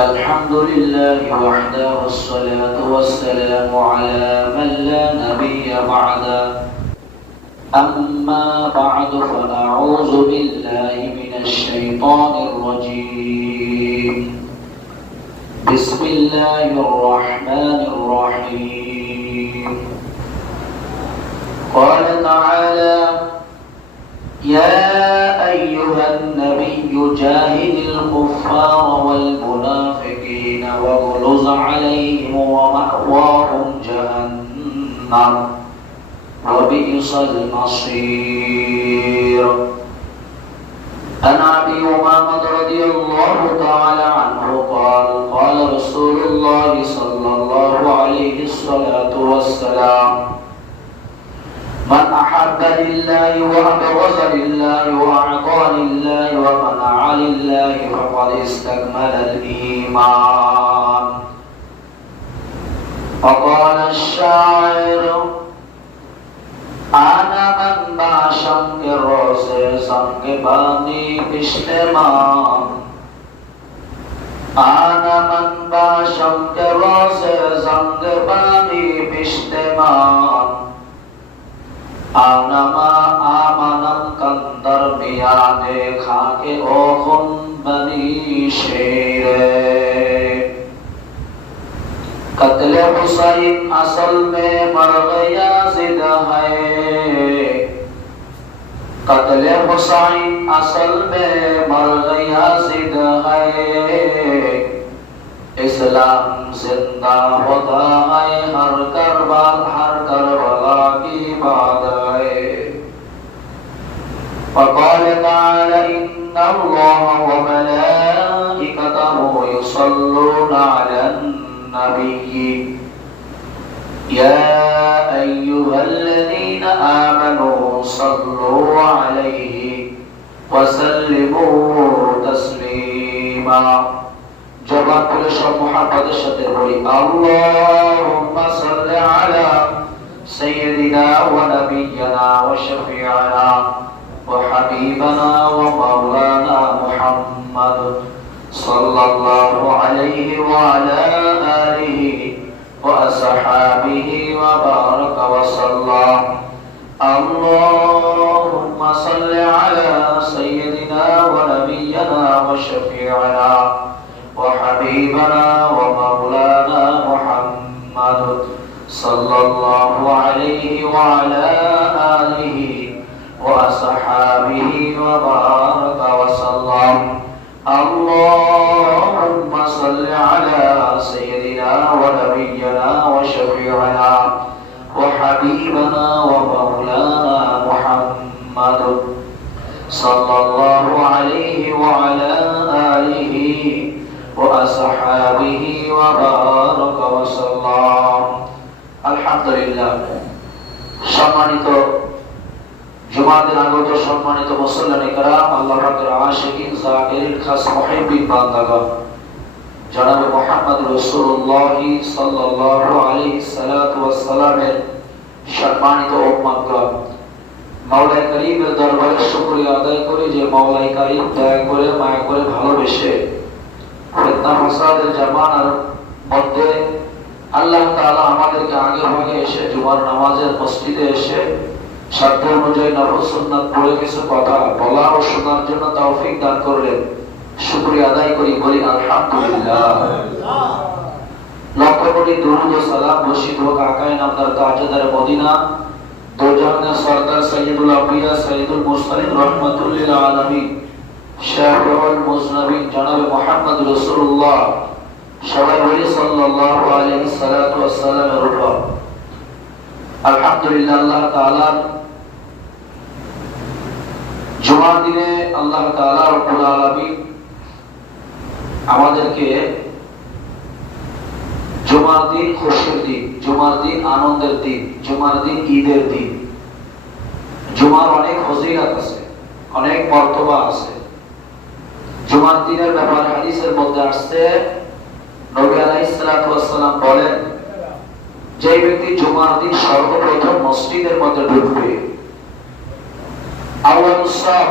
الحمد لله وحده والصلاة والسلام على من لا نبي بعده أما بعد فأعوذ بالله من الشيطان الرجيم بسم الله الرحمن الرحيم قال تعالى يا أيها النبي جاهد الكفار والمنافقين واغلظ عليهم ومأواهم جهنم وبئس المصير عن أبي أمامة رضي الله تعالى عنه قال قال رسول الله صلى الله عليه الصلاة والسلام من أحب لله وأبغض لله وأعطى لله ومنع لله فقد استكمل الإيمان وقال الشاعر أنا من باشم के रोज़े संग बानी बिश्तेमान أنا من باشم के रोज़े संग बानी बिश्तेमान आनमा आमनम कंदर मियाने खाके ओखुन बनी शेरे कत्ले हुसैन असल में मर गया जिद है कत्ले हुसैन असल में मर गया जिद है इस्लाम जिंदा होता है हर करबला की बात है وقال تعالى إن الله وملائكته يصلون على النبي يا أيها الذين آمنوا صلوا عليه وسلموا تسليما জবান খুলে সব মুহাব্বতের সাথে বলি আল্লাহুম্মা সাল্লি আলা সাইয়্যিদিনা ওয়া নাবিয়্যিনা ওয়া শাফি'িনা ওয়া হাবিবানা ওয়া মাওলানা মুহাম্মদ সাল্লাল্লাহু আলাইহি ওয়া আলা আলিহি ওয়া আসহাবিহি ওয়া বারাকা ওয়া সাল্লাম আল্লাহুম্মা সাল্লি আলা সাইয়্যিদিনা ওয়া নাবিয়্যিনা ওয়া শাফি'িনা وحبيبنا ومولانا محمد صلى الله عليه وعلى آله وأصحابه وبارك وسلم اللهم صل على سيدنا ونبينا وشفيعنا وحبيبنا ومولانا محمد صلى الله عليه وعلى آله وأصحابه وبارك وسلم আলহামদুলিল্লাহ সম্মানিত জুমাতের আগত সম্মানিত মুসল্লিয়ানে کرام আল্লাহ পাকের আশিকিন জাকিরিন খাস মুহিব্বিন বান্দাগণ জনাবে মুহাম্মদ রাসূলুল্লাহ সাল্লাল্লাহু আলাইহি সাল্লাতু ওয়াস সালামের সম্মানিত উম্মতগণ মাওলাই কারীমের দরবারে শুকরিয়া আদায় করি যে মাওলাই কারীম দয়া করে মায়া করে ভালোবেসে ফিতনা ফাসাদের জামানার মধ্যে আল্লাহ তাআলা আমাদেরকে আগে ভাগে এসে জুমার নামাজের মসজিদে এসে সাধ্য অনুযায়ী নফল সুন্নাত পড়ে কিছু কথা বলা ও শোনার জন্য তৌফিক দান করলেন শুকরিয়া আদায় করি বলি আলহামদুলিল্লাহ লক্ষ কোটি দুরূদ ও সালাম বর্ষিত হোক আকায়ে নামদার তাজদার মদিনা দোজাহানের সরদার সাইয়্যিদুল আম্বিয়া সাইয়্যিদুল মুরসালিন রাহমাতুল লিল আলামিন শাফিউল মুজনাবিন জনাবে মুহাম্মদ রাসূলুল্লাহ সবাই বলি সাল্লাল্লাহু আলাইহি সাল্লাতু ওয়াস সালামের উপর আলহামদুলিল্লাহ আল্লাহ তাআলা জুমার দিনে আল্লাহ তাআলা রব্বুল আলামিন আমাদেরকে জুমার দিন খুশির দিন জুমার দিন আনন্দের দিন জুমার দিন ঈদের দিন জুমার অনেক ফজিলত আছে অনেক মর্তবা আছে জুমার দিনের ব্যাপারে হাদিসের মধ্যে আসছে নবী আলাইহিস সালাতু ওয়াস সালাম বলেন যে ব্যক্তি জুমার দিন সর্বপ্রথম মসজিদের মধ্যে ঢুকবে আওয়ালুস সাফ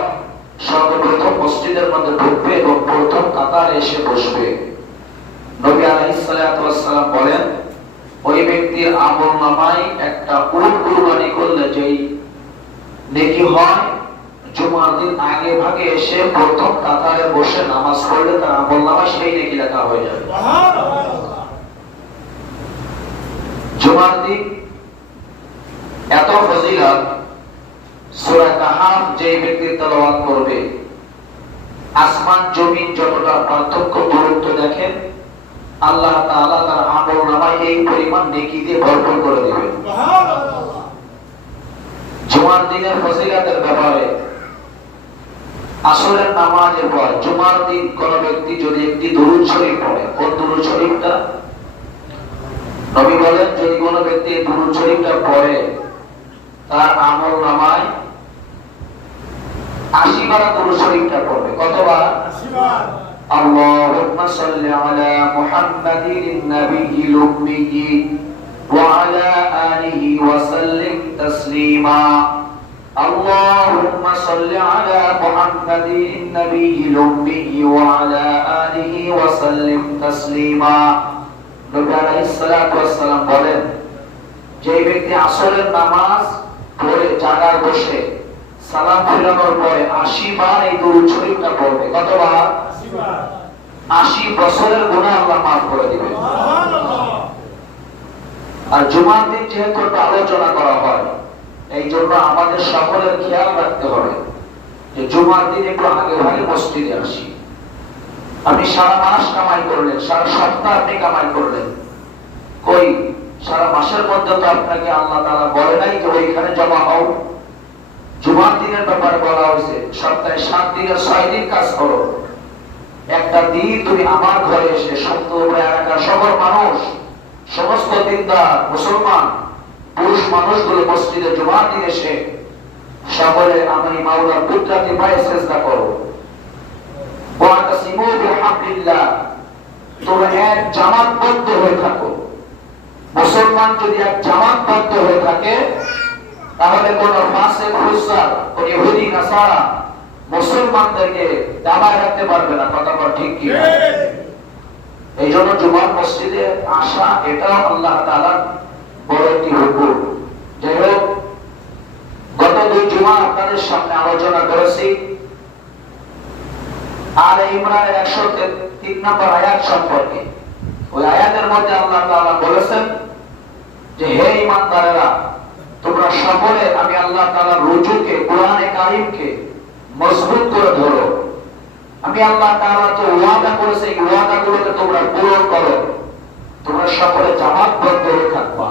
সর্বপ্রথম মসজিদের মধ্যে ঢুকবে এবং প্রথম কাতারে এসে বসবে ব্যক্তির আমলনামায় একটা উট কুরবানি করলে যেই নেকি হয়, জুমার দিন আগে ভাগে এসে প্রথম কাতারে বসে নামাজ পড়লে তার আমলনামায় সেই নেকি লেখা হয়ে যাবে। জুমার দিন এত ফজিলত, সূরা কাহাফ যে ব্যক্তি তেলাওয়াত করবে, আসমান জমিন যতটা পার্থক্য দূরত্ব দেখেন, আল্লাহ তাআলা তার আমলনামায় এই পরিমাণ নেকি দিয়ে ভরপুর করে দিবেন। জুমার দিনের ফজিলতের ব্যাপারে, আসরের নামাজের পর জুমার দিন কোন ব্যক্তি যদি একটি দুরূদ শরীফ পড়ে, কোন দুরূদ শরীফটা? নবী বলেন, যদি কোন ব্যক্তি দুরূদ শরীফটা পড়ে, তার আমলনামায় 80 বার দুরূদ শরীফটা পড়বে। কতবার? 80 বার। আল্লাহুম্মা সাল্লি আলা মুহাম্মাদিন নাবিয়্যিল উম্মিয়্যি ওয়া আলা আলিহি ওয়া সাল্লিম তাসলিমা। আল্লাহুম্মা সাল্লি আলা মুহাম্মাদিন নাবিয়্যিল উম্মিয়্যি ওয়া আলা আলিহি ওয়া সাল্লিম তাসলিমা। নবী আলাইহিস সালাতু ওয়াস সালাম বলেন, যে ব্যক্তি আসরের নামাজ পড়ে জায়গায় বসে সালাম ফিরানোর পরে 80 বার এই দুরূদ শরীফটা পড়বে। কতবার? 80 বার। 80 বছরের গুনাহ আল্লাহ মাফ করে দিবেন। সুবহানাল্লাহ। আর জুমার দিন যেহেতু আলোচনা করা হয়, এই জন্য আমাদের সকলের খেয়াল রাখতে হবে যে জুমার দিন একটু আগে ভাগে মসজিদে আসি। আপনি সারা মাস কামাই করলেন, সারা সপ্তাহ আপনি কামাই করলেন, কই সারা মাসের মধ্যে তো আপনাকে আল্লাহ তাআলা বলে নাই যে ওইখানে জমা হও। জুমার দিনের ব্যাপারে বলা হয়েছে সপ্তাহে 7 দিনে 6 দিন কাজ করো। একটা দিন তুমি আমার ঘরে এসে সত্তর এলাকার সকল মানুষ, সমস্ত দিনদার মুসলমান পুরুষ মানুষগুলো মসজিদে জুমার দিন এসে সকলে আমি মাওলার কুদরতি পায়ে সিজদা করো। ওয়াতাসিমু বিহাবলিল্লাহ, তোমরা এক জামাতবদ্ধ হয়ে থাকো। মুসলমান যদি এক জামাতবদ্ধ হয়ে থাকে, তাহলে কোন ফাসিক ফুসাক, কোন ইহুদি নাসারা মুসলমানদেরকে দাবায় রাখতে পারবে না। কথা বল ঠিক কি? এই জন্য জুমার মসজিদে আসা এটাও আল্লাহ তাআলার বড় একটি হুকুম। যাই হোক, গত 2 জুমা আপনাদের সামনে আলোচনা করেছি আলে ইমরানের 103 নম্বর আয়াত সম্পর্কে। ওই আয়াতের মধ্যে আল্লাহ তাআলা বলেছেন যে, হে ঈমানদারেরা, তোমরা সকলে আমি আল্লাহ তাআলার রুজুকে, কোরআনে কারীমকে মজবুত করে ধরো। আমি আল্লাহ তাআলা যে ওয়াদা করেছে এই ওয়াদাগুলোকে তোমরা পূরণ করো। তোমরা সকলে জামাতবদ্ধ হয়ে থাকবা।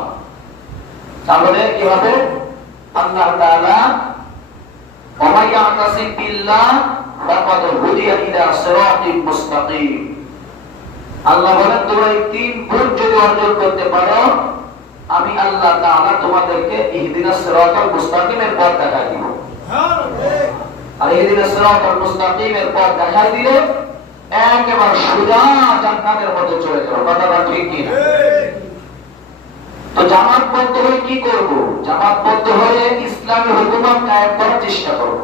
তাহলে কি হবে? আল্লাহ তাআলা ওয়া ইয়াতাসিম বিল্লাহ ফাকাদ হুদিয়া ইলা সিরাতিন মুস্তাকিম। আল্লাহ বলেন, তোমরা এই 3 গুণ যদি অর্জন করতে পারো, আমি আল্লাহ তাআলা তোমাদেরকে ইহদিনাস সিরাতাল মুস্তাকিমের পথ দেখাই দিব। আর ইহদিনাস সিরাতাল মুস্তাকিমের পথ দেখাই দিলে একেবারে সোজা জান্নাতের মধ্যে চলে যাবে। কথাটা ঠিক কি না? তো জামাতবদ্ধ হয়ে কি করব? জামাতবদ্ধ হয়ে ইসলামী হুকুমত কায়েম করার চেষ্টা করব।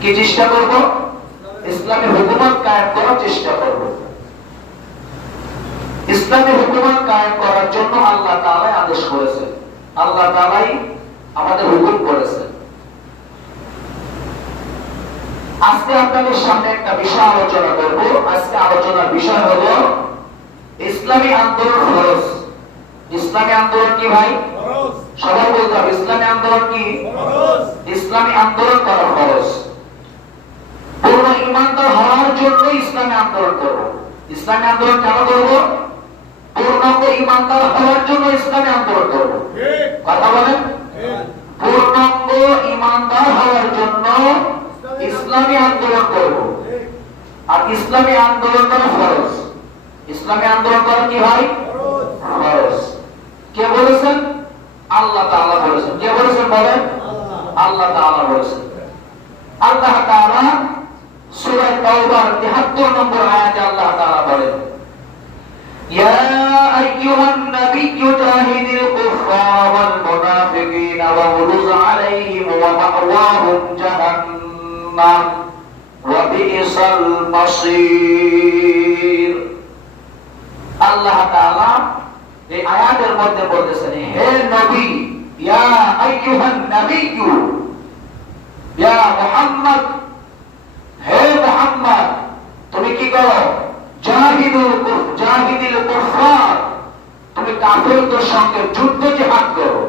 কি চেষ্টা করব? ইসলামী হুকুমত কায়েম করার চেষ্টা করব। ইসলামী হুকুমত কায়েম করার জন্য আল্লাহ তাআলা আদেশ করেছেন, আল্লাহ তাআলাই আমাদের হুকুম করেছেন। আজকে আপনাদের সামনে একটা বিষয় আলোচনা করব। আজকে আলোচনার বিষয় হলো ইসলামী আন্দোলন ফরজ। ইসলামী আন্দোলন কি ভাই? ফরজ। সবাই বলতে হবে, ইসলামী আন্দোলন কি? ফরজ। ইসলামী আন্দোলন করা ফরজ। পূর্ণ ঈমানদার হওয়ার জন্য ইসলামী আন্দোলন করব। ইসলামী আন্দোলন কেন করব? পূর্ণাঙ্গ ঈমানদার হওয়ার জন্য ইসলামী আন্দোলন করব। কথা বলেন, পূর্ণাঙ্গ ঈমানদার হওয়ার জন্য ইসলামী আন্দোলন করব। আর ইসলামী আন্দোলন করা ফরজ। ইসলামী আন্দোলন করা কি ভাই? ফরজ। কে বলেছেন? আল্লাহ তাআলা বলেছেন। কে বলেছেন বলেন? আল্লাহ তাআলা বলেছেন। আল্লাহ তাআলা সূরা তাওবার 73 নম্বর আয়াতে আল্লাহ তাআলা বলেন, ইয়া আইয়ুহান নাবিয়্যু জাহিদিল কুফারা ওয়াল মুনাফিকিনা ওয়াগলুজ আলাইহিম ওয়া মাওয়াহুম জাহান্নাম ওয়া বিইসাল মাসীর। আল্লাহ তাআলা এই আয়াতের মধ্যে বলতেছেন, হে নবী, ইয়া আইয়ুহান নাবিয়্যু, ইয়া মুহাম্মদ, হে মুহাম্মদ, তুমি কি করো? জাহিদিল কুফার, তুমি কাফেরদের সঙ্গে যুদ্ধ জিহাদ করো।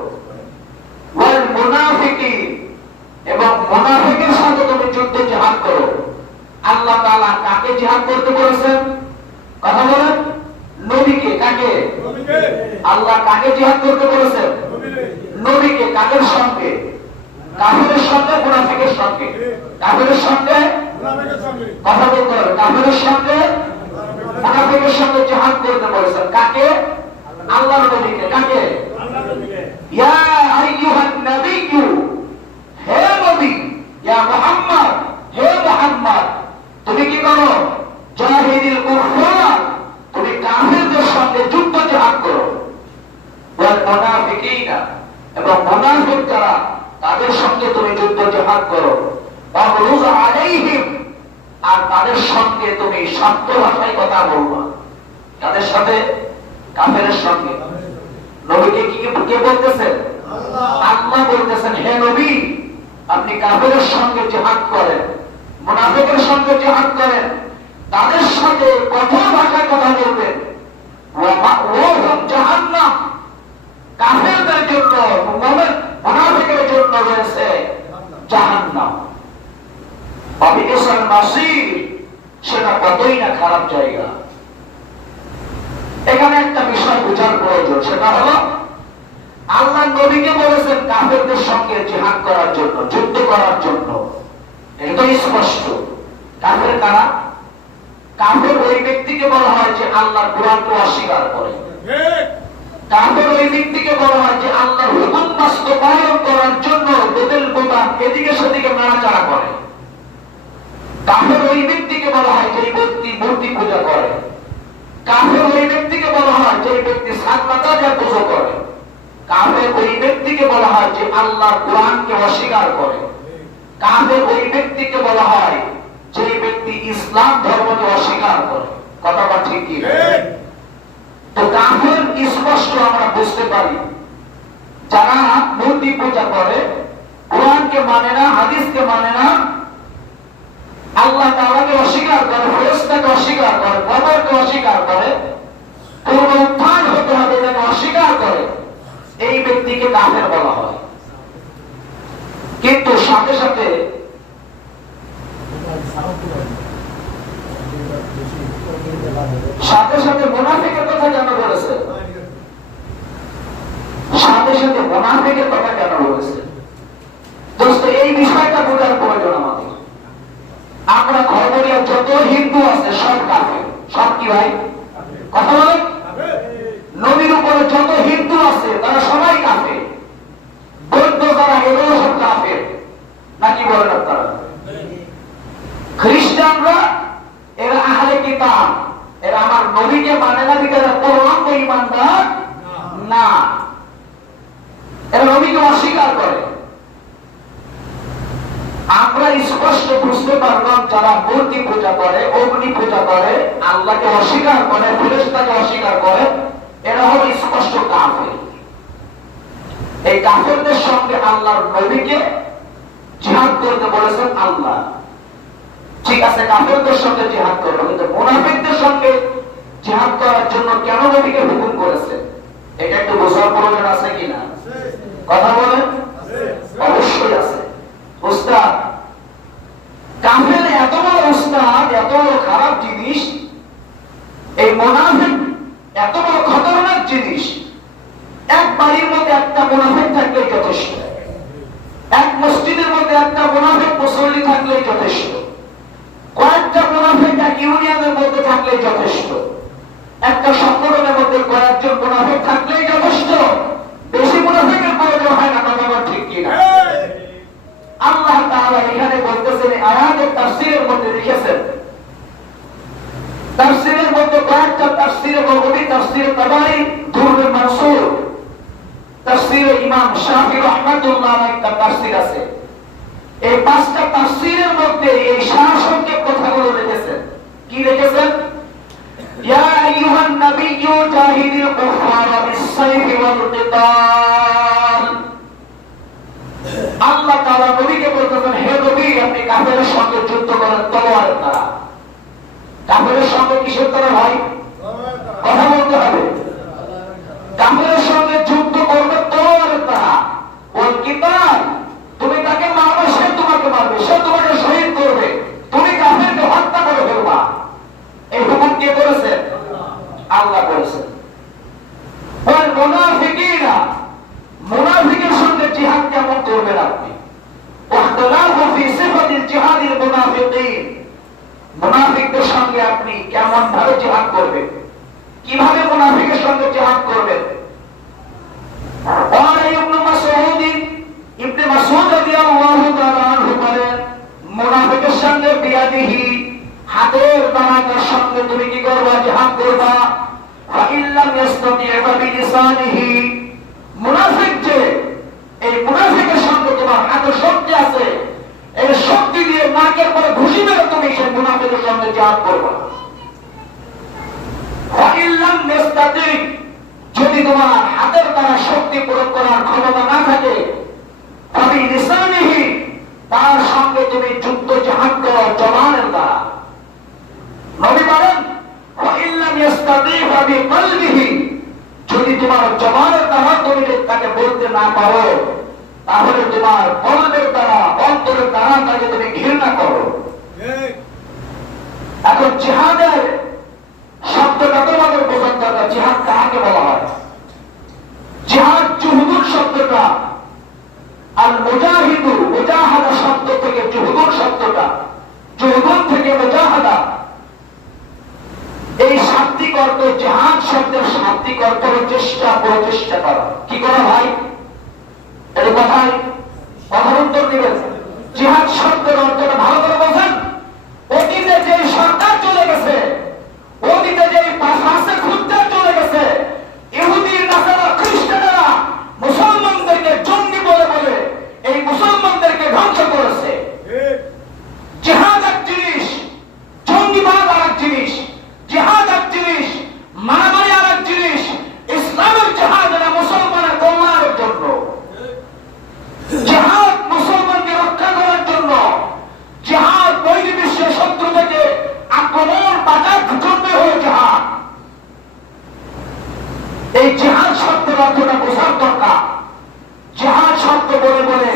ওয়াল মুনাফিকিন, এবং মুনাফিকের সাথে তুমি যুদ্ধ জিহাদ করো। আল্লাহ তাআলা কাকে জিহাদ করতে বলেছেন? কথা বলেন। নবীকে। কাকে? নবীকে। আল্লাহ কাকে জিহাদ করতে বলেছেন? নবীকে। কাদের সঙ্গে? কাফেরের সঙ্গে, মুনাফিকের সঙ্গে। কাফেরের সঙ্গে, মুনাফিকের সঙ্গে। কথা বলতে হবে। কাফেরের সঙ্গে, মুনাফিকের সঙ্গে জিহাদ করতে বলেছেন। কাকে? আল্লাহর নবীকে। কাকে? আল্লাহর নবীকে। ইয়া আইয়ুহান নাবিয়্যু, হে নবী, ইয়া মুহাম্মদ, হে মুহাম্মদ, তুমি কি করো? জাহিদিল কুফার, তুমি কাফেরদের সঙ্গে যুদ্ধ জিহাদ করো। ওয়াল মুনাফিকিনা, এবং মুনাফিক যারা, তাদের সঙ্গে তুমি যুদ্ধ জিহাদ করো। ওয়াগলুজ আলাইহিম, আর তাদের সঙ্গে তুমি শক্ত ভাষায় কথা বলবা। তাদের সাথে? কাফেরের সঙ্গে। নবীকে কে বলতেছেন? আল্লাহ বলতেছেন, হে নবী, আপনি কাফেরের সঙ্গে জিহাদ করেন, মুনাফিকের সঙ্গে জিহাদ করেন, তাদের সাথে কঠোর ভাষায় কথা বলবেন। ওয়া মাওয়াহুম জাহান্নাম, কাফেরদের জন্য, মুনাফিকের জন্য রয়েছে জাহান্নাম। বি'সাল মাসীর, সেটা কতই না খারাপ জায়গা। এখানে একটা বিষয় বোঝার প্রয়োজন, সেটা হলো আল্লাহ নবীকে বলেছেন কাফেরদের সঙ্গে জিহাদ করার জন্য, যুদ্ধ করার জন্য। এটা তো স্পষ্ট। কাফের কারা? কাফের ওই ব্যক্তিকে বলা হয় যে আল্লাহর কুরআনকে অস্বীকার করে। কাফের ওই ব্যক্তিকে বলা হয় যে আল্লাহর হুকুম বাস্তবায়ন করার জন্য বদল বোতাম এদিকে সেদিকে নাড়াচাড়া করে। কাফের ওই ব্যক্তিকে বলা হয় যে ব্যক্তি মূর্তি পূজা করে। কাফের ওই ব্যক্তিকে বলা হয় যে ব্যক্তি সাতমাতাকে পূজা করে। কাফের ওই ব্যক্তিকে বলা হয় যে আল্লাহর কুরআনকে অস্বীকার করে। কাফের ওই ব্যক্তিকে বলা হয় যে ব্যক্তি ইসলাম ধর্মকে অস্বীকার করে। কথাটা ঠিক কি? তো কাফের স্পষ্ট আমরা বুঝতে পারি, যারা মূর্তি পূজা করে, কুরআনকে মানে না, হাদিসকে মানে না, আল্লাহ তাআলাকে অস্বীকার করে, ফেরেশতাকে অস্বীকার করে, কবরকে অস্বীকার করে, পুনরুত্থান হতে হবে এটাকে অস্বীকার করে, এই ব্যক্তিকে কাফের বলা হয়। কিন্তু সাথে সাথে সাথে সাথে মুনাফিকের কথা কেন বলেছে? সাথে সাথে মুনাফিকের কথা কেন বলেছে? দোস্ত, এই বিষয়টা বোঝার প্রয়োজন আমাদের। আমরা খবরিয়া যত হিন্দু আছে সব কাফের। সব কি ভাই? কথা বলেন। নবীর উপরে যত হিন্দু আছে তারা সবাই কাফের। বৌদ্ধ যারা এগুলো সব কাফের, নাকি বলেন আপনারা? খ্রিস্টানরা, এরা আহলে কিতাব, এরা আমার নবীকে মানে না, বিকারে পূর্ণাঙ্গ ঈমানদার না, এরা নবীকে অস্বীকার করে। আমরা স্পষ্ট বুঝতে পারলাম, যারা মূর্তি পূজা করে, অগ্নি পূজা করে, আল্লাহকে অস্বীকার করে, ফেরেশতাকে অস্বীকার করে, এরা হলো স্পষ্ট কাফের। এই কাফেরদের সঙ্গে আল্লাহর নবীকে জিহাদ করতে বলেছেন আল্লাহ। ঠিক আছে, কাফেরদের সঙ্গে জিহাদ করবে, কিন্তু মুনাফিকদের সঙ্গে জিহাদ করার জন্য কেন নবীকে হুকুম করেছে? এটা একটু বোঝার প্রয়োজন আছে কিনা? কথা বলেন। অবশ্যই আছে। উস্তাদ, কাফের এত বড় উস্তাদ, এত বড় খারাপ জিনিস, এই মুনাফিক এত বড় খতরনাক জিনিস। এক বাড়ির মধ্যে একটা মুনাফিক থাকলেই যথেষ্ট, এক মসজিদের মধ্যে একটা মুনাফিক মুসল্লি থাকলেই যথেষ্ট, কয়েকটা মুনাফিক এক ইউনিয়নের মধ্যে থাকলেই যথেষ্ট, একটা সংগঠনের মধ্যে কয়েকজন মুনাফিক থাকলেই যথেষ্ট। বেশি মুনাফিকের প্রয়োজন হয় না। কথা ঠিক কিনা? আল্লাহ তাআলা এখানে বলতেছেন, আয়াতের তাফসীরের মধ্যে লিখেছেন, তাফসীরের মধ্যে কয়েকটা তাফসীরে নববী, তাফসীরে তাবারী, দুরুল মানসুর, তাফসীরে ইমাম শাফিঈ রাহমাতুল্লাহ আলাইহি একটা তাফসীর আছে। এই পাঁচটা তাফসীরের মধ্যে এই সারসংক্ষেপ কথাগুলো লিখেছেন। কি লিখেছেন? ইয়া আইয়ুহান নাবিয়্যু জাহিদিল কুফারা বিস বিসাইফি ওয়াল কিতাল। আল্লাহ তাআলা নবীকে বলতেছেন, হে নবী, আপনি কাফেরের সঙ্গে যুদ্ধ করেন তলোয়ারের দ্বারা। কাফেরের সঙ্গে কিসের দ্বারা ভাই? কথা বলতে হবে। কাফেরের সঙ্গে যুদ্ধ করবে তলোয়ারের দ্বারা। ওয়াল কিতাল, তুমি তাকে মারবে, সে তোমাকে মারবে, সে তোমাকে শহীদ করবে, তুমি কাফেরকে হত্যা করে ফেলবা। এই হুকুম কে করেছেন? আল্লাহ করেছেন। ওয়াল মুনাফিকিনা, মুনাফিকের সঙ্গে জিহাদ কেমন করবেন আপনি? ওয়াহতালাহু ফি সিফাতিল জিহাদিল মুনাফিকিন, মুনাফিকদের সঙ্গে আপনি কেমন ভাবে জিহাদ করবেন, কিভাবে মুনাফিকের সঙ্গে জিহাদ করবেন? আর ইবনে মাসউদ, ইবনে মাসউদ রাদিয়াল্লাহু তাআলা আনহু বলেন, মুনাফিকের সঙ্গে বিয়াদিহি, হাতের দ্বারা সঙ্গে তুমি কি করবা? জিহাদ করবা। ফা ইল্লাম ইস্তাতি' বিলিসানিহি, মুনাফিক যে, এই মুনাফিকের সঙ্গে তোমার হাতে শক্তি আছে, এই শক্তি দিয়ে নাকের পরে ঘুষি মেরে তুমি সেই মুনাফিকের সঙ্গে জিহাদ করবা। ফা ইল্লাম ইস্তাতি', যদি তোমার হাতের দ্বারা শক্তি প্রয়োগ করার ক্ষমতা না থাকে, ফা বিলিসানিহি, তার সঙ্গে তুমি যুদ্ধ জিহাদ করো জবানের দ্বারা। নবী বলেন, ওয়া ইল্লাম ইস্তাতি' ফা বিকলবিহি, যদি তোমার জবানের দ্বারা তুমি তাকে বলতে না পারো, তাহলে তোমার কলবের দ্বারা, অন্তরের দ্বারা তাকে তুমি ঘৃণা করো। এখন জিহাদের শব্দটা তোমাদের বোঝার দরকার, জিহাদ কাকে বলা হয়? জিহাদ জুহুদুর শব্দটা, আর মুজাহিদু, মুজাহাদা শব্দ থেকে জুহুদুর শব্দটা, জুহুদুর থেকে মুজাহাদা, এই শাব্দিক অর্থ, জিহাদ শব্দের শাব্দিক অর্থ চেষ্টা, প্রচেষ্টা করা। কি করা ভাই? এর কথায় কথার উত্তর দিবেন। জিহাদ শব্দের অর্থটা ভালো করে বোঝেন। অতীতে যে সরকার চলে গেছে, অতীতে যে পাশে খুঁজতে চলে গেছে, ইহুদি, নাসারা, খ্রিস্টানেরা মুসলমানদেরকে জঙ্গি বলে বলে এই মুসলমানদেরকে ধ্বংস করেছে। জিহাদ এক জিনিস, জঙ্গিবাদ আর এক জিনিস। জিহাদ এক জিনিস, মারামারি আর এক জিনিস। ইসলামের জিহাদ এটা মুসলমানের কল্যাণের জন্য। জিহাদ মুসলমানকে রক্ষা করার জন্য। জিহাদ বৈরী বিশ্বের শত্রু থেকে আক্রমণ বাঁচার জন্য হয়ে জিহাদ। এই জিহাদ শব্দের অর্থটা বোঝার দরকার। জিহাদ শব্দ বলে বলে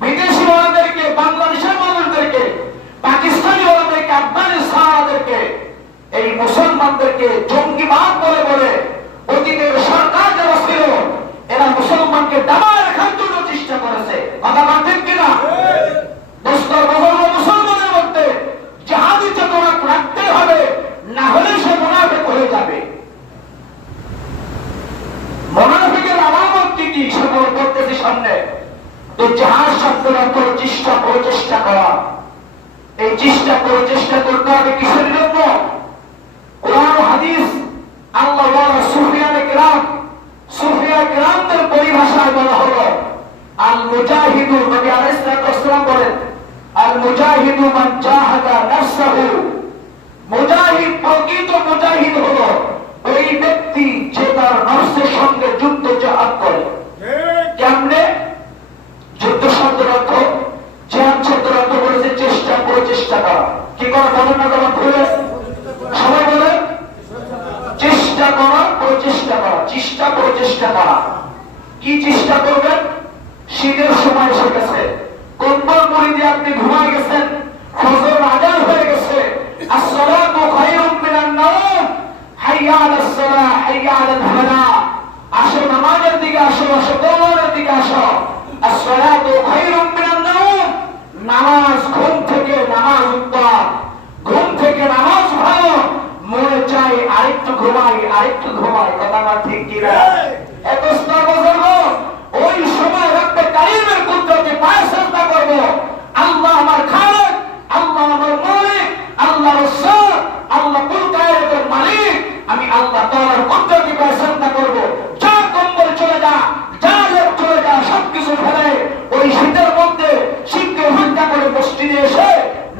বিদেশি ওলাদেরকে, বাংলাদেশের মানুষদেরকে, পাকিস্তানি ওলাদেরকে, আফগানিস্তানদেরকে, এই মুসলমানদেরকে জঙ্গিবাদ বলে বলে অতীতের সরকার যারা ছিল, এরা মুসলমানকে দাবায় রাখার জন্য চেষ্টা করেছে। কথা বলছেন কিনা? মুসলমানের মধ্যে জিহাদি চেতনা রাখতে হবে, না হলে সে মুনাফিক হয়ে যাবে। মুনাফিকের আলামত কি কি সেগুলো করতেছি সামনে। তো জিহাদ শব্দের অর্থ চেষ্টা, প্রচেষ্টা করা। এই চেষ্টা, প্রচেষ্টা করতে হবে কিসের জন্য? কোরআন হাদিস, আল্লাহ ওয়ালা সুফিয়ানে কেরাম, সুফিয়া কেরামদের পরিভাষায় বলা হলো আল মুজাহিদু, নবী আলাইহিস সালাম বলেন, আল মুজাহিদু মান জাহাদা নাফসাহু, মুজাহিদ, প্রকৃত মুজাহিদ হলো ওই ব্যক্তি যে তার নফসের সঙ্গে যুদ্ধ জিহাদ করে। কেমনে? যুদ্ধ শব্দের অর্থ, জিহাদ শব্দের অর্থ বলেছে চেষ্টা, প্রচেষ্টা করা। কি করা? বলেন না তোমার ভুলে সবাই বলে, চেষ্টা করা, প্রচেষ্টা করা, চেষ্টা, প্রচেষ্টা করা। কি চেষ্টা করবেন? শীতের সময় এসে গেছে, কম্বল মুড়ি দিয়ে আপনি ঘুমায় গেছেন, ফজর আজান হয়ে গেছে, আসসালাতু খায়রুম মিনান নাওম, হাইয়া আলাস সালাহ, হাইয়া আলাল ফালাহ, আসো নামাজের দিকে আসো, আসো কল্যাণের দিকে আসো। আসসালাতু খায়রুম মিনান নাওম, নামাজ, ঘুম থেকে নামাজ উত্তম, ঘুম থেকে নামাজ ভালো। মনে চাই আরেকটু ঘুমাই, আরেকটু ঘুমাই। কথাটা ঠিক কিনা? এত স্তর বলবো, ওই সময় রব্বে কারীমের কুদরতে পায়ে সিজদা করব। আল্লাহ আমার খালিক, আল্লাহ আমার মালিক, আল্লাহ রাসূল, আল্লাহ কুল কায়নাতের মালিক। আমি আল্লাহ তাআলার কুদরতে পায়ে সিজদা করব। যা কম্বল চলে যা, যা লেপ চলে যা, সবকিছু ফেলে ওই শীতের মধ্যে শীতকে উপেক্ষা করে মসজিদে এসে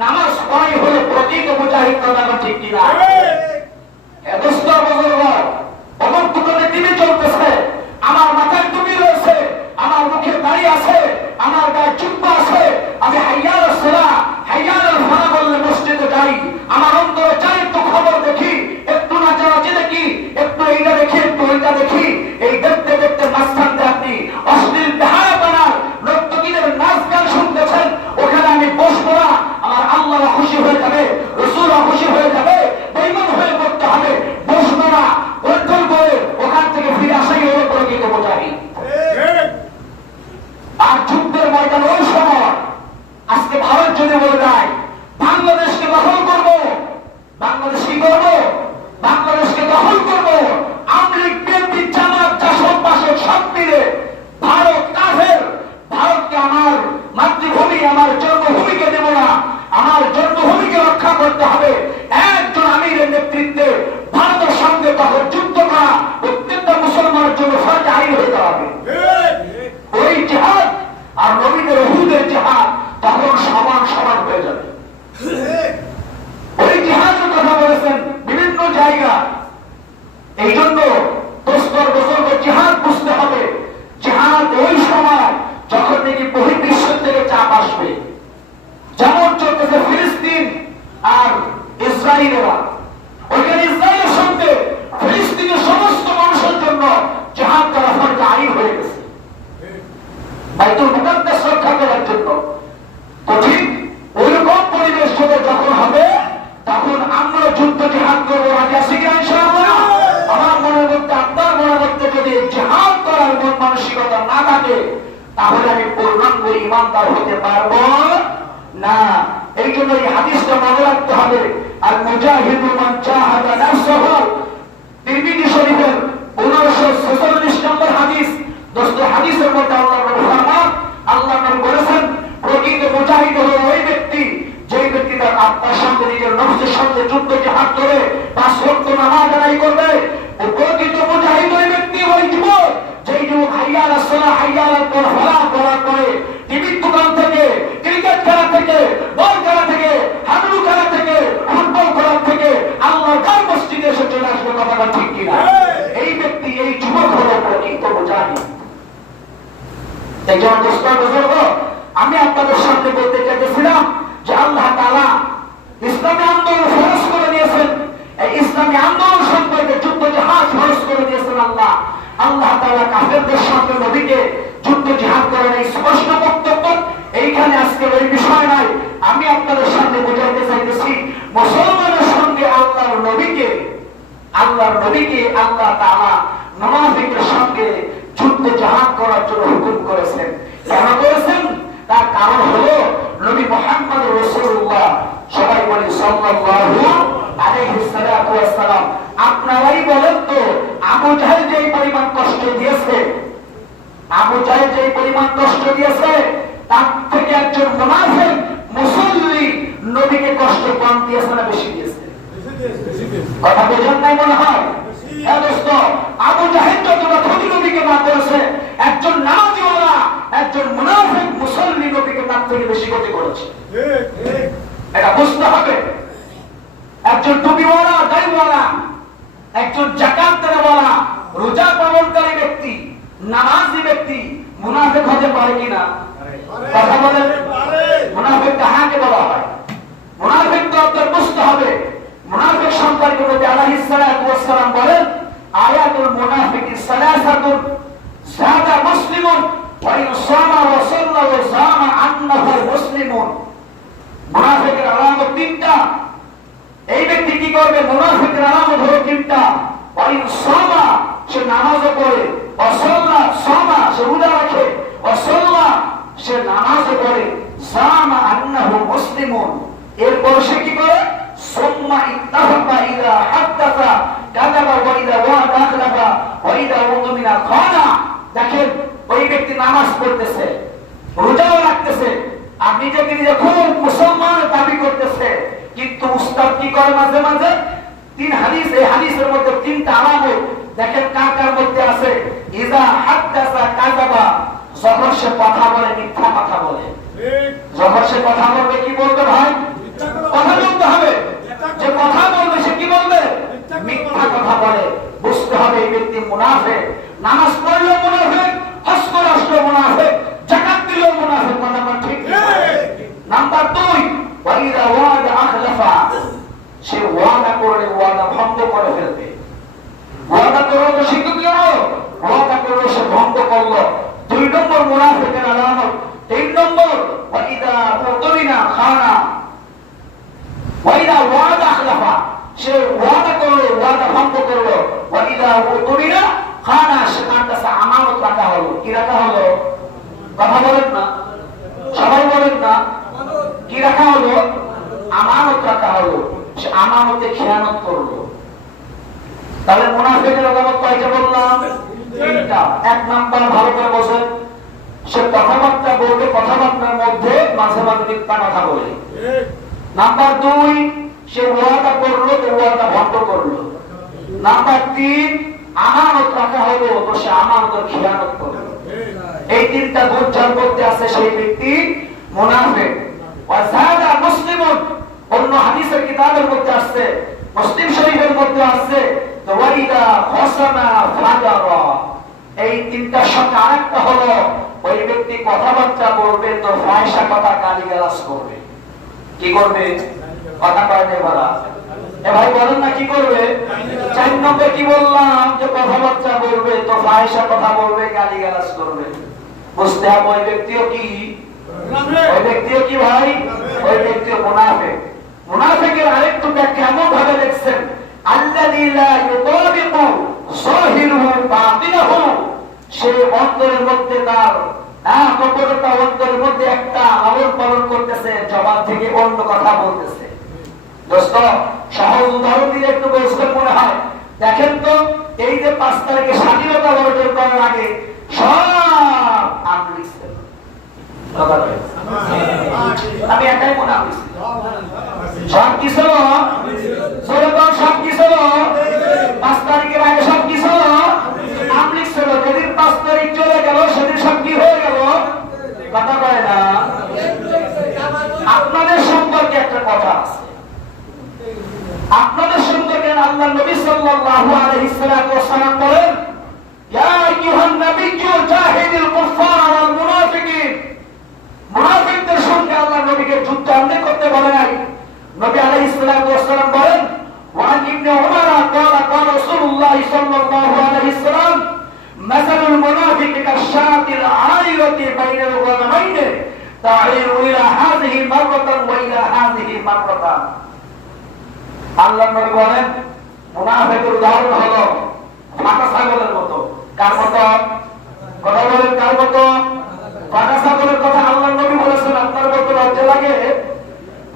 নামাজ পড়াই হলো প্রকৃত মুজাহিদ। কথাটা ঠিক কিনা? এত স্তর বলবো, অমর দোকানে টিভি চলতেছে, জিহাদ তখন সমান সমান হয়ে যাবে। ওই জিহাদের কথা বলেছেন বিভিন্ন জায়গা। এই জন্য দোস্তর বুজুর্গ জিহাদ বুঝতে হবে। জিহাদ ওই সময় যখন নাকি বহির্বিশ্ব থেকে চাপ আসবে, যেমন চলতেছে ফিলিস্তিন আর ইসরায়েলেরা। ওইখানে ইসরায়েলের সঙ্গে ফিলিস্তিনের সমস্ত মানুষের জন্য জিহাদ করা ফরজ আইন হয়ে গেছে বাইতুল মুকাদ্দাস রক্ষা করার জন্য। তো ঠিক ওইরকম পরিবেশ যখন হবে তখন আমরা যুদ্ধ জিহাদ করবো। রাজি আছি কি ইনশাআল্লাহ? আমার মনের মধ্যে, আপনার মনের মধ্যে যদি জিহাদ করার মন মানসিকতা না থাকে তাহলে আমি পূর্ণাঙ্গ ঈমানদার হতে পারবো না। এই জন্য এই হাদিসটা মনে রাখতে হবে। আর মুজাহিদু মান জাহাদা নাফসাহু, তিরমিজি শরীফের 1546 নম্বর হাদিস। দোস্ত, হাদিসের মধ্যে আল্লাহ নবী ফরমান, আল্লাহ নবী বলেছেন প্রকৃত মুজাহিদ হলো ওই ব্যক্তি যে ব্যক্তি তার আত্মার সঙ্গে নিজের নফসের সঙ্গে যুদ্ধ জিহাদ করে 5 ওয়াক্ত নামাজ আদায় করবে। ও প্রকৃত মুজাহিদ ওই ব্যক্তি, ওই যুবক যেই যুবক হাইয়া আলাস সালাহ হাইয়া আলাল ফালাহ বলার পরে টিভির দোকান থেকে, ক্রিকেট খেলা থেকে, বল খেলা থেকে, হাডুডু খেলা থেকে, ফুটবল খেলা থেকে আল্লাহর ঘর মসজিদে এসে চলে আসবে। কথাটা ঠিক কিনা? এই ব্যক্তি, এই যুবক হলো প্রকৃত মুজাহিদ। এই জন্য দোস্ত বুজুর্গ, আমি আপনাদের সামনে বলতে চাইতেছিলাম যে আল্লাহ তাআলা ইসলামী আন্দোলন ফরজ করে দিয়েছেন। এই ইসলামী আন্দোলন সম্পর্কে যুদ্ধ জিহাদ ফরজ করে দিয়েছেন আল্লাহ। আল্লাহ তাআলা কাফেরদের সঙ্গে নবীকে যুদ্ধ জিহাদ করেন, এই স্পষ্ট বক্তব্য। এইখানে আজকে ওই বিষয় নাই। আমি আপনাদের সামনে বোঝাতে চাইতেছি মুসলমানের সঙ্গে আল্লাহর নবীকে আল্লাহ তাআলা মুনাফিকের সঙ্গে যুদ্ধ জিহাদ করার জন্য হুকুম করেছেন। কেন করেছেন? তার কারণ হলো নবী মুহাম্মদ রাসূলুল্লাহ, সবাই বলি সাল্লাল্লাহু আলাইহি সাল্লাতু ওয়াস সালাম। আপনারাই বলেন তো, আবু জাহেল যেই পরিমাণ কষ্ট দিয়েছে, তার থেকে একজন মুনাফিক মুসল্লি নবীকে কষ্ট কম দিয়েছে না বেশি দিয়েছে? কথা বোঝেন নাই মনে হয়? হ্যাঁ দোস্ত, আবু জাহেল যতটা ক্ষতি নবীকে না করেছে, একজন নামাজীওয়ালা, একজন মুনাফিক মুসল্লি নবীকে তার থেকে বেশি ক্ষতি করেছে। এটা বুঝতে হবে। একজন টুপিওয়ালা, দাড়িওয়ালা, একজন যাকাত দেওয়ালা, রোজা পালনকারী ব্যক্তি, নামাজি ব্যক্তি মুনাফিক হতে পারে কিনা? কথা বলেন। মুনাফিক কাকে বলা হয়? মুনাফিক তো আপনার বুঝতে হবে। মুনাফিক সম্পর্কে নবী আলাইহিস সালাতু ওয়াস সালাম বলেন, আয়াতুল মুনাফিকি সালাসাতুন যাদা মুসলিমুন ওয়া ইন সামা ওয়া সাল্লা ওয়া জামা আন্নাহু মুসলিমুন। মুনাফিকের আলামত তিনটা। এই ব্যক্তি কি করবে? মুনাফিকের আলামত হলো তিনটা। ওয়া ইন সামা, সে নামাজও পড়ে, ওয়া সাল্লা, সামা সে রোজা রাখে, ওয়া সাল্লা সে নামাজও পড়ে, জামা আন্নাহু মুসলিমুন। এরপর সে কি করে? সুম্মা ইত্তাফাকা ইযা হাদাসা কাযাবা ওয়া ইযা ওয়া'দা আখলাফা ওয়া ইযা উমিনা খানা। দেখেন, ওই ব্যক্তি নামাজ পড়তেছে, রোজাও রাখতেছে, আর নিজেকে নিজে খুব মুসলমান দাবি করতেছে, কিন্তু উস্তাদ কি করে মাঝে মাঝে? তিন হাদিস, এই হাদিসের মধ্যে তিনটা আলামত দেখেন কার কার মধ্যে আছে। ইযা হাদাসা কাযাবা, যখন সে কথা বলে মিথ্যা কথা বলে। যখন সে কথা বলবে কি বলবে ভাই? কথা বলতে হবে। যে কথা বলবে সে কি বলবে? মিথ্যা কথা বলে। বুঝতে হবে এই ব্যক্তি মুনাফিক। নামাজ পড়লেও মুনাফিক, হজ করলেও মুনাফিক, যাকাত দিলেও মুনাফিক। কথা বল ঠিক? নাম্বার 2, ওয়া ইযা ওয়া'দা আখলাফা, সে ওয়াদা করলে ওয়াদা ভঙ্গ করে ফেলবে। ওয়াদা করলো তো শিক্ষক কি হলো? ওয়াদা করলো সে ভঙ্গ করলো। 2 নম্বর মুনাফিকের আলামত। 3 নম্বর, ওয়া ইযা উতুমিনা খানা, ওয়া ইযা ওয়া'দা আখলাফা, সে ওয়াদা করলো, ওয়াদা ভঙ্গ করলো। ওয়া ইযা উতুমিনা খানা, সে তার কাছে আমানত রাখা হলো। কি রাখা হলো? কথা বলেন না, সবাই বলেন না। কি রাখা হলো? আমানত রাখা হলো। সে আমানতে খেয়ানত করলো। তাহলে মুনাফিকের আলামত কয়টা বললাম? 3টা। 1 নাম্বার, ভালো করে বোঝেন, সে কথাবার্তা বলবে, কথাবার্তার মধ্যে মাঝে মাঝে মিথ্যা কথা বলে। নাম্বার 2, সে ওয়াদা করলো তো ওয়াদা ভঙ্গ করলো। নাম্বার 3, আমানত রাখা হলো তো সে আমানতের খেয়ানত করলো। এই 3টা গুণ যার মধ্যে আছে সেই ব্যক্তি মুনাফিক। ওয়া যাদা মুসলিমুন, অন্য হাদিসের কিতাবের মধ্যে আছে, মুসলিম শরীফের মধ্যে আছে, তো ওয়াইদা খাসামা ফাজারা। এই তিনটার সঙ্গে আরেকটা হলো ওই ব্যক্তি কথাবার্তা বলবে তো ফাহিশা কথা, গালিগালাজ করবে। কি করবে? কথা কয়তে বলা। এ ভাই বলেন না কি করবে? 4 নম্বর কি বললাম? যে কথাবার্তা বলবে তো ফাহিশা কথা বলবে, গালিগালাজ করবে। বুঝতে হবে ওই ব্যক্তিও কি? ওই ব্যক্তিও কি ভাই? ওই ব্যক্তিও মুনাফিক। মুনাফিকের আরেকটু ব্যাখ্যা এমন ভাবে লিখছেন, আল্লাযী লা ইউতাবিকু যাহিরুহু বাতিনাহু, সে অন্তরের মধ্যে তার কপটতা, অন্তরের মধ্যে একটা লালন পালন করতেছে, জবান থেকে অন্য কথা বলতেছে। দোস্ত, সহজ উদাহরণ দিলে একটু বুঝবেন মনে হয়। দেখেন তো, এই যে 5 তারিখে স্বাধীনতা অর্জন করার আগে সব আমলি ছিল। আমি একাই মনে হয় সব কি ছিল? সব কি ছিল? 5 তারিখের আগে সব কি ছিল? আমলি ছিল। যেদিন 5 তারিখ চলে গেল সেদিন সব কি হয়ে গেল? কথা বলে না। আপনাদের সম্পর্কে একটা কথা আছে, আপনাদের সম্পর্কে আল্লাহর নবী সাল্লাল্লাহু আলাইহি ওয়াসাল্লাম বলেন, ইয়া আইয়ুহান নাবিয়্যু জাহিদিল কুফার ওয়াল মুনাফিকিন। মুনাফিকদের সঙ্গে আল্লাহর নবীকে যুদ্ধ আপনি করতে বলেন নাই। নবী আলাইহিস সালাম বলেন, ওয়ান ইবনে উমর ক্বালা ক্বালা রাসূলুল্লাহ সাল্লাল্লাহু আলাইহি ওয়াসাল্লাম, মাসালুল মুনাফিকি কাশাতিল আইরাতি বাইনাল গানামাইন তা'iরু ইলা হাযিহি মাররাতান ওয়া ইলা হাযিহি মাররাতান। আল্লাহর নবী বলেন, মুনাফিকের উদাহরণ হলো ফাঁকা ছাগলের মতো। কার মতো? কথা বলেন, কার মতো? ফাঁকা ছাগলের কথা আল্লাহর নবী বলেছেন। আপনার মতো লজ্জা লাগে?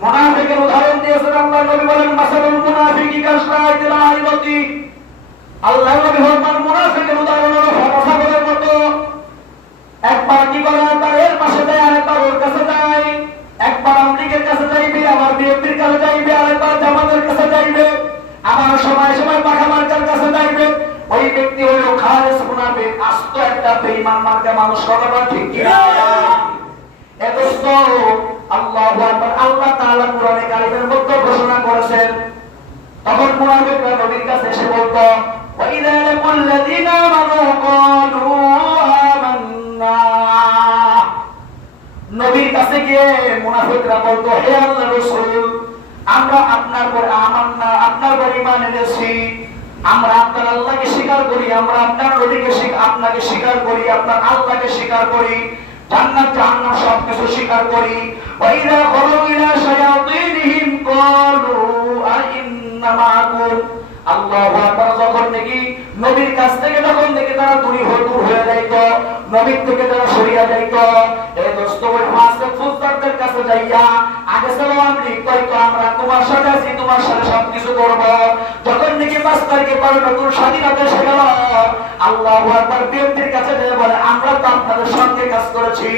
মুনাফিকের উদাহরণ দিয়েছেন আল্লাহর নবী বলেন, মাসালুল মুনাফিকি কাশাতিল আইরাতি। আল্লাহর নবী বলেন, মুনাফিকের উদাহরণ হলো ফাঁকা ছাগলের মতো। একবার কি করে? তার এর পাশে যায়, আরেকবার ওর কাছে যায়। একবার আমলিগের কাছে যাইবে, আবার বিএনপির কাছে যাইবে, আরেকবার জামাতের কাছে যাইবে, আবার সময় সময় পাখা মার্কার কাছে যাইবে। ওই ব্যক্তি হলো খালেস মুনাফিক, আস্ত একটা বেঈমান মার্কা মানুষ। কথাটা ঠিক কি না? এ দোস্ত, আল্লাহু আকবার। আল্লাহ তাআলা কোরআনে কারীমের মধ্যে ঘোষণা করেছেন, তখন মুনাফিকরা নবীর কাছে এসে বলতো, ওয়া ইযা লাকুল লাযীনা আমানু ক্বালু আমান্না। নবীর কাছে গিয়ে মুনাফিকরা বলতো, হে আল্লাহর রাসূল, আমরা আপনার পর আমান্না, আপনার পর ঈমান এনেছি, আমরা আপনার আল্লাহকে স্বীকার করি, আমরা আপনার নবীকে আপনাকে স্বীকার করি, আপনার আল্লাহকে স্বীকার করি, জান্নাত জাহান্নাম সবকিছু স্বীকার করি। ওয়া ইযা খালু ইলা শায়াতিনহিম ক্বালু আইন্না মাআকুম। আল্লাহু আকবার। যখন নাকি নবীর কাছ থেকে যখন নাকি তারা দূর হয়ে যাইতো, নবীর থেকে তারা সরিয়া যাইতো, এই দোস্ত ওই ফাসিক ফুজ্জারদের কাছে যাইয়া আগে সালাম কইতো, আমরা তোমার সাথে আছি, তোমার সাথে সবকিছু করব। যখন নাকি 5 তারিখে পরে নতুন স্বাধীনতা এসে গেল, আল্লাহু আকবার, বিএনপির কাছে যেয়ে বলে, আমরা তো আপনাদের সঙ্গে কাজ করেছি,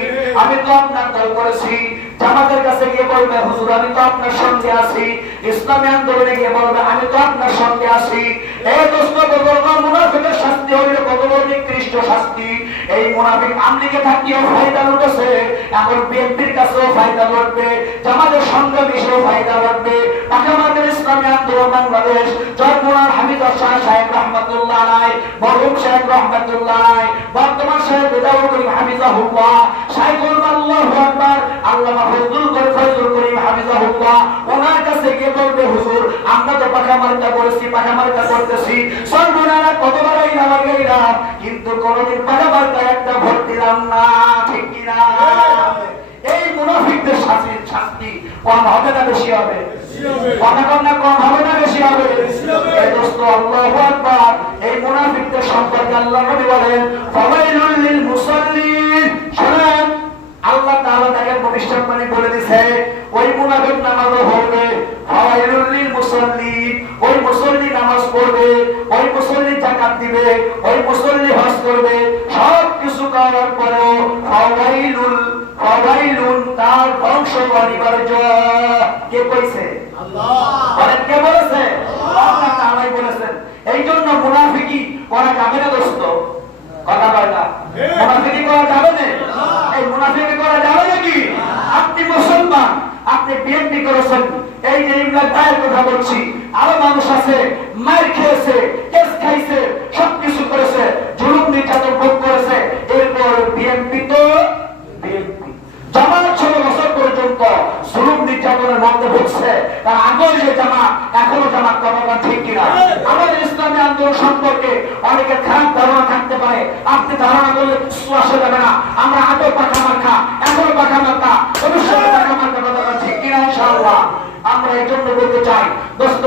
আমি তো আপনার দল করেছি। জামাতের কাছে গিয়ে বলবে, হুজুর আমি তো আপনার সঙ্গে আছি। ইসলামী আন্দোলনে গিয়ে বলবে, আমি তো আপনার সঙ্গে আছি। এই দোস্ত বুজুর্গ, মুনাফিকের শাস্তি হলো কত বড় নিকৃষ্ট শাস্তি। এই মুনাফিক আমলিকে থাকিও ফায়দা লুটেছে, এখন বিএনপির কাছেও ফায়দা লুটবে, জামাতের সঙ্গে মিশেও ফায়দা লুটবে। ঢাকা ইসলামী আন্দোলন বাংলাদেশ, জয়পুরার হামিদ সাহেব রহমাতুল্লাহ আলাইহি, মরহুম সাহেব রহমাতুল্লাহ আলাইহি, বর্তমান সাহেব বেদাউল করিম হাফিজাহুল্লাহ, শাইখুল আল্লাহু আকবার আল্লামা ফজলুল করিম হাফিজাহুল্লাহ, ওনার কাছে গিয়ে বলবে, হুজুর আমরা তো পাখা মার্কা করেছি, পাখা মার্কা করতেছি, সর্বনারা কতবার আইলাম আগাইলাম, কিন্তু কোনদিন পাখা মার্কা একটা ভোট দিলাম না। ঠিক কিনা? এই মুনাফিকদের শাস্তি কম হবে না বেশি হবে? কথা কম না, কম হবে না বেশি হবে? এই দোস্ত, আল্লাহু আকবার। এই মুনাফিকদের সম্পর্কে আল্লাহ নবী বলেন, ফাওয়াইলুল লিল মুসাল্লিন। শুনেন, আল্লাহ তাআলা তাকে ভবিষ্যৎবাণী বলে দিয়েছে, ওই মুনাফিক নামাজও পড়বে, ফাওয়াইলুল লিল মুসাল্লিন, ওই মুসল্লি নামাজ পড়বে, ওই মুসল্লি যাকাত দিবে, ওই মুসল্লি হজ করবে, সব কিছু করার পরেও ফাওয়াইলুন, তার ধ্বংস অনিবার্য। কে কইছে? আল্লাহ। বলেন কে বলেছে? আল্লাহ তাআলাই বলেছেন। এই জন্য মুনাফিকি করা যাবে না দোস্ত। কথা বলে না, মুনাফিকি করা যাবে না। এই মুনাফিকি করা যাবে নাকি? মুসলমান, আপনি বিএনপি করেছেন, এই যে ইমরান ভাইয়ের কথা বলছি, আরো মানুষ আছে মার খেয়েছে, কেস খাইছে, সবকিছু করেছে, জুলুম নির্যাতন ভোগ করেছে, এরপর বিএনপি তো বিএনপি। জামাত 16 বছর পর্যন্ত জুলুম নির্যাতনের মধ্যে ভুগছে, তার আগের যে জামাত এখনো জামাত, কথা ঠিক কিনা? আমাদের ইসলামী আন্দোলন সম্পর্কে অনেকের খারাপ ধারণা থাকতে পারে, আপনি ধারণা করলে আসা যাবে না। আমরা আগেও পাখা মার্কা, এখনো পাখা মার্কা, ভবিষ্যতে পাখা মার্কা, কথা ঠিক কিনা? ইনশাআল্লাহ আমরা এই জন্য বলতে চাই, দোস্ত,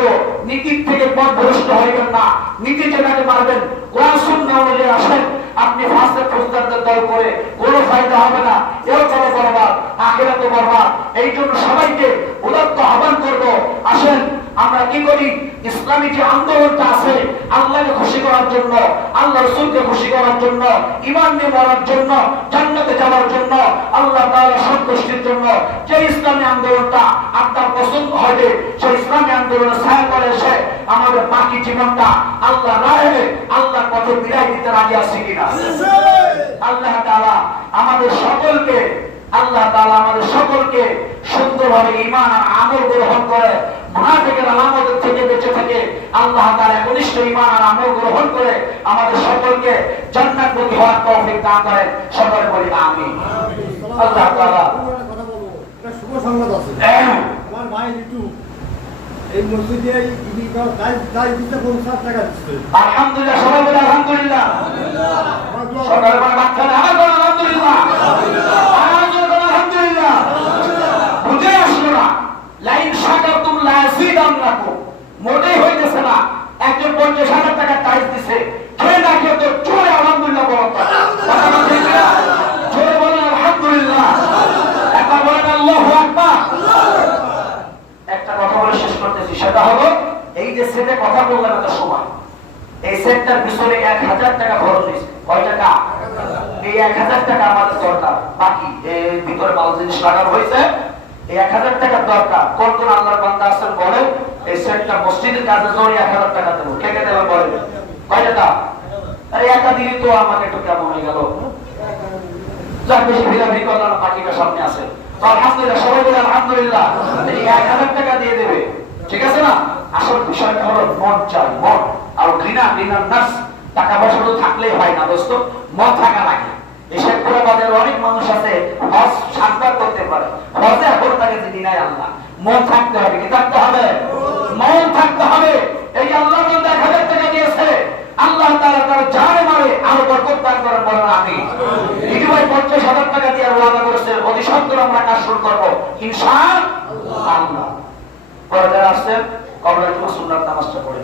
নীতির থেকে পথ ভ্রষ্ট হইবেন না, নীতি যেটাকে পারবেন কোরআন সুন্নাহ অনুযায়ী আসেন। আপনি ফাসিক ফুসতাদের দল করে কোনো ফায়দা হবে না, এও চলো বরবাদ, আখিরাতও বরবাদ। এই জন্য সবাইকে উদাত্ত আহ্বান করব, আসেন আমরা কি করি, ইসলামী যে আন্দোলনটা আছে আল্লাহকে খুশি করার জন্য, আল্লাহ রাসূলকে খুশি করার জন্য, ঈমান নিয়ে মরার জন্য, জান্নাতে যাওয়ার জন্য, আল্লাহ তাআলার সন্তুষ্টির জন্য, যে ইসলামী আন্দোলনটা আপনার পছন্দ হবে, সেই ইসলামী আন্দোলনের ছায়া তলে এসে আমাদের বাকি জীবনটা আল্লাহ রাহে আল্লাহর পথে বিদায় দিতে রাজি আছি কিনা? আল্লাহ তাআলা আমাদের সকলকে সুন্দরভাবে ঈমান আর আমল গ্রহণ করে মুনাফিকের আলামত থেকে বেঁচে থাকে আল্লাহ তাআলা একনিষ্ঠ ঈমান আর আমল গ্রহণ করে আমাদের সকলকে জান্নাতমুখী হওয়ার তৌফিক দান করেন। সকলে বলি আমিন। আল্লাহ তাআলা কথা বলবো, একটা শুভ সংবাদ আছে। আমার ভাই লিটু এই মসজিদে ঈদ তাই দিতে 50 টাকা দিচ্ছে। আলহামদুলিল্লাহ, সবাই বলি আলহামদুলিল্লাহ। সকালে বলে বাচ্চারা আমার বলে আলহামদুলিল্লাহ, আলহামদুলিল্লাহ। বুঝে আসলো না, লাইন শাকারতুম লাযিদান্নাকুম, মোটেই হইতেছে না। একজন 50,000 টাকা টাইস দিছে, খেয়ে না খেয়ে তো জোরে আলহামদুলিল্লাহ বলতে জোরে বলেন আলহামদুলিল্লাহ, একবার বলেন আল্লাহু আকবার। একটা কথা বলে শেষ করতেছি, সেটা হলো এই যে সেটে কথা বললাম এত সময়, এই সেটটার পিছনে 1000 টাকা খরচ হয়েছে। কয় টাকা? এই 1000 টাকা আমাদের দরকার, বাকি এর ভিতরে মাল জিনিস লাগানো হয়েছে, এই 1000 টাকার দরকার। কোন কোন আল্লাহর বান্দা আছেন বলেন, এই সেটটা মসজিদের কাজে জন্য 1000 টাকা দেবো, কে কে দেবেন বলেন? কয় টাকা? আরে একা দিলে তো আমাকে একটু কেমন হয়ে গেল, যার বেশি ভিড়াভিড়ি করলাম, বাকিটা সামনে আছে। তো আলহামদুলিল্লাহ, সবাই বলে আলহামদুলিল্লাহ। এই 1000 টাকা দিয়ে দেবে, ঠিক আছে না? আসল বিষয়টা হলো মন চাই, মন। আর ঘৃণার নাস, টাকা পয়সা তো থাকলেই হয় না দোস্ত, মন থাকা লাগে। এই শেখপুরা বাজারে অনেক মানুষ আছে হজ 7 বার করতে পারে, হজে এখন তাকে যিনি নাই আল্লাহ, মন থাকতে হবে। কি থাকতে হবে? মন থাকতে হবে। এই আল্লাহ 1000 টাকা দিয়েছে, আল্লাহ তাআলা তার জানে মারে আরো বরকত দান করেন, বলেন আমিন। এই ভাই 50,000 টাকা দিয়ে ওয়াদা করেছে, অতি সত্তর আমরা কাজ শুরু করব ইনশাআল্লাহ। পরে যারা আসছেন কবরের সুন্নাত নামাজটা পড়ে